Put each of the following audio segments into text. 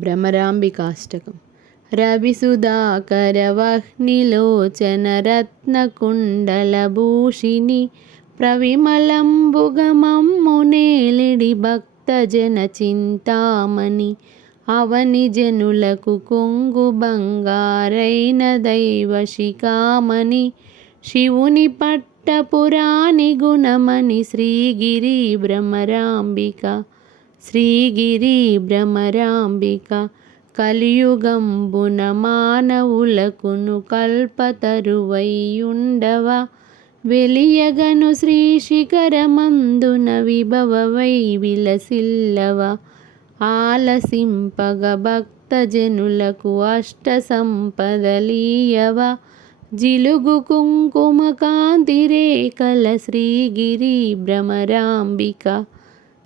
భ్రమరాంబికాష్టకం. రవిసుధాకరవహ్నిలోచనరత్నకుండలభూషిణి ప్రవిమలంబుగమమ్మునేలిడి భక్తజన చింతామణి అవని జనులకు కొంగు బంగారైన దైవశిఖామణి శివుని పట్టపురాణి గుణమణి శ్రీగిరి భ్రమరాంబిక. శ్రీగిరి భ్రమరాంబిక కలియుగంబున మానవులకును కల్పతరువైయుండవ వెలియగను శ్రీశిఖరమందున విభవవై విలసిల్లవ ఆలసింపగ భక్తజనులకు అష్ట సంపదలీయవ జిలుగు కుంకుమ కాంతిరేకల శ్రీగిరి భ్రమరాంబిక.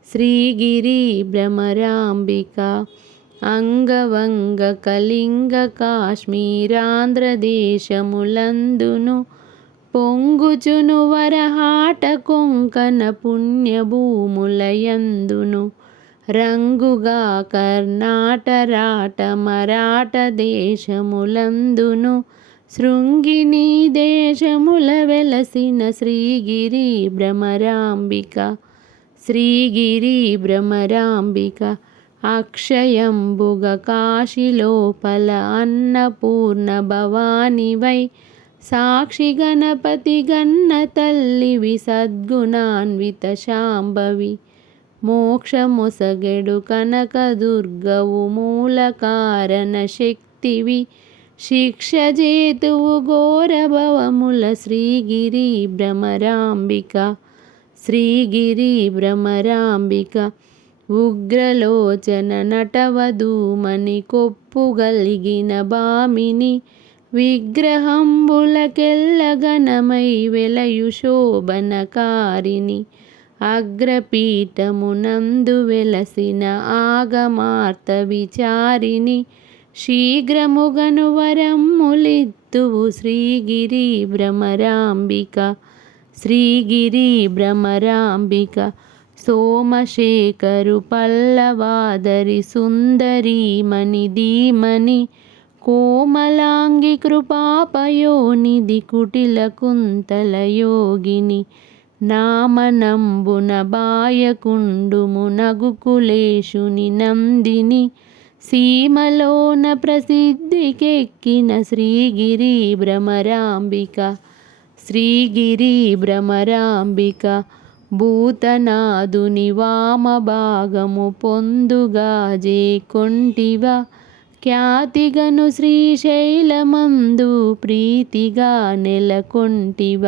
శ్రీగిరి భ్రమరాంబిక అంగవంగ కళింగ కాశ్మీరాంధ్రదేశములందును పొంగుచును వరహాట కొంకణ పుణ్యభూములయందును రంగుగా కర్ణాటరాట మరాఠ దేశములందును శృంగిని దేశముల వెలసిన శ్రీగిరి భ్రమరాంబిక. శ్రీగిరి భ్రమరాంబిక అక్షయంబుగ కాశీలోపల అన్నపూర్ణ భవానివై సాక్షి గణపతి గన్న తల్లివి సద్గుణాన్విత శాంభవి మోక్షమొసగెడు కనకదుర్గవు మూల కారణ శక్తివి శిక్షజేతువు ఘోర భవముల శ్రీగిరి భ్రమరాంబిక. శ్రీగిరి భ్రమరాంబిక ఉగ్రలోచన నటవధూమణి కొప్పుగలిగిన భామిని విగ్రహంబులకెల్లగణమై వెలయు శోభనకారిణి అగ్రపీఠమునందు వెలసిన ఆగమార్త విచారిణి శీఘ్రముగను వరమ్ములిత్తువు శ్రీగిరి భ్రమరాంబిక. శ్రీగిరి భ్రమరాంబిక సోమశేఖరు పల్లవాదరి సుందరీమణి ధీమణి కోమలాంగి కృపాపయోనిధి కుటిల కుంతల యోగిని నామనంబున బాయకుండుము నగుకులేశుని నందిని సీమలోన ప్రసిద్ధికెక్కిన శ్రీగిరి భ్రమరాంబిక. శ్రీగిరి భ్రమరాంబిక భూతనాదుని వామభాగము పొందుగా జేకొంటివ ఖ్యాతిగను శ్రీశైలమందు ప్రీతిగా నెలకొంటివ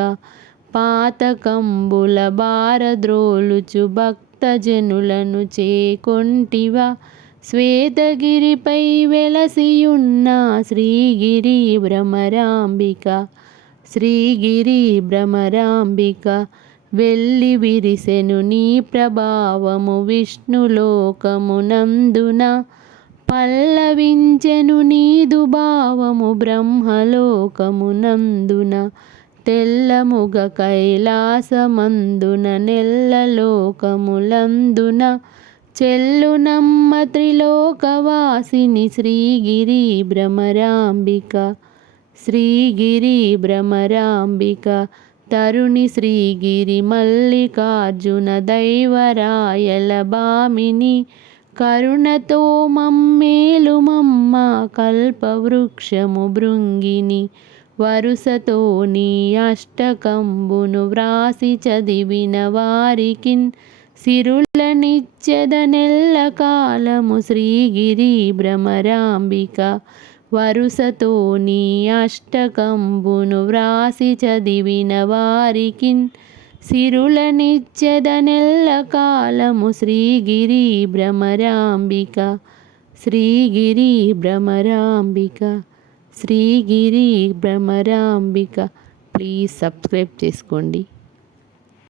పాతకంబుల భారద్రోలుచు భక్తజనులను చేకొంటివ శ్వేతగిరిపై వెలసియున్న శ్రీగిరి భ్రమరాంబిక. శ్రీగిరి భ్రమరాంబిక వెల్లి విరిసెను నీ ప్రభావము విష్ణులోకమునందున పల్లవించెను నీదు భావము బ్రహ్మలోకమునందున తెల్లముగ కైలాసమందున నెల్లలోకములందున చెల్లునమ్మ త్రిలోకవాసిని శ్రీగిరి భ్రమరాంబిక. శ్రీగిరి భ్రమరాంబిక తరుణి శ్రీగిరి మల్లికార్జున దైవరాయల భామిని కరుణతో మమ్మేలుమమ్మ కల్పవృక్షము భృంగిని వరుసతో నీ అష్టకంబును వ్రాసి చదివిన వారికిన్ సిరులనిచ్చెదనెల్ల కాలము శ్రీగిరి భ్రమరాంబిక. వరుసతో నీ అష్టకంబును వ్రాసి చదివిన వారికిన్ సిరులనిచ్చెదనెల్ల కాలము శ్రీగిరి భ్రమరాంబిక. శ్రీగిరి భ్రమరాంబిక. శ్రీగిరి భ్రమరాంబిక. ప్లీజ్ సబ్స్క్రైబ్ చేసుకోండి.